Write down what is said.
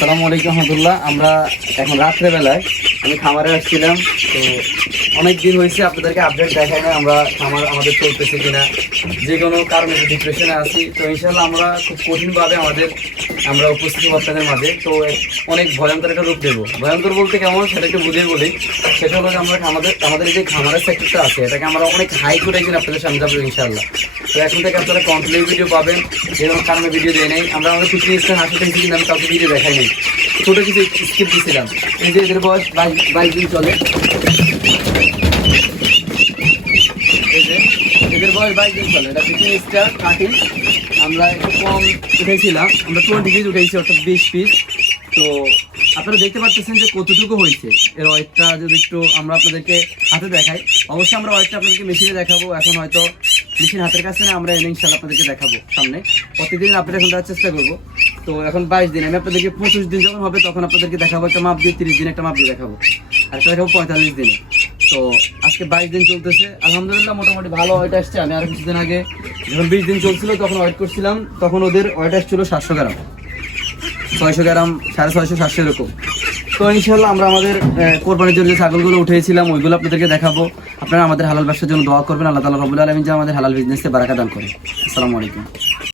আসসালামু আলাইকুম রহমতুল্লাহ। আমরা এখন রাত্রেবেলায় আমি খামারে আসছিলাম, তো অনেক দিন হয়েছে আপনাদেরকে আপডেট দেখাই না আমরা খামার আমাদের চলতেছে কিনা, যে কোনো কারণে ডিপ্রেশনে আছি। তো ইনশাল্লাহ আমরা খুব কঠিনভাবে আমরা উপস্থিত হব আপনাদের মাঝে। তো অনেক ভয়ঙ্কর একটা রূপ দেবো। ভয়ঙ্কর বলতে কেমন সেটা একটু বুঝিয়ে বলি। সেটা হলো যে আমরা আমাদের যে খামারের সেক্টরটা আছে এটাকে আমরা অনেক হাই করে একদিন আপনাদের সামনে যাবো ইনশাল্লাহ। তো এখন থেকে আপনারা কন্টিনিউ ভিডিও পাবেন, যেরকম কারণে ভিডিও দেয় নাই। আমরা আমাদের কিছু ইনস্টান হাসি দেখছি কিন্তু আমি কাউকে ভিডিও দেখাই নাই, ছোটো কিছু স্কিপ দিয়েছিলাম। এই যে এদের বয়স 22 দিন চলে, এই যে এদের বয়স 22 দিন চলে। এটা চিকেন স্টার কাটিং আমরা একটু কম উঠেছিলাম, আমরা 20 পিস উঠেছি, অর্থাৎ 20 পিস। তো আপনারা দেখতে পাচ্ছেন যে কতটুকু হয়েছে। এর ওয়েটটা যদি একটু আমরা আপনাদেরকে হাতে দেখাই, অবশ্যই আমরা ওয়েটটা আপনাদেরকে মেশিনে দেখাবো। এখন হয়তো মেশিন হাতের কাছে না, আমরা এনে ইনশাল্লাহ আপনাদেরকে দেখাবো সামনে। প্রতিদিন আপনাদের এখন দেওয়ার চেষ্টা করবো। তো এখন 22 দিন, আমি আপনাদেরকে 25 দিন যখন হবে তখন আপনাদেরকে দেখাবো একটা মাপ দিয়ে, 30 দিন একটা মাপ দিয়ে দেখাবো, আর একটা দেখাবো 45 দিনে। তো আজকে 22 দিন চলতেছে, আলহামদুলিল্লাহ মোটামুটি ভালো ওয়েট আসছে। আমি আরো কিছুদিন আগে যখন 20 দিন চলছিল তখন ওয়েট করছিলাম, তখন ওদের ওয়েট আসছিল 700 গ্রাম, 600 গ্রাম, 650, 700 এরকম। তো ইনশাল্লাহ আমরা আমাদের কোরবানির জন্য যে ছাগলগুলো উঠেছিলাম ওইগুলো আপনাদেরকে দেখাবো। আপনারা আমাদের হালাল ব্যবসার জন্য দোয়া করবেন। আল্লাহ তাআলা রব্বুল আলামিন যেন আমাদের হালাল বিজনেসে বারাকা দান করে। আসসালামু আলাইকুম।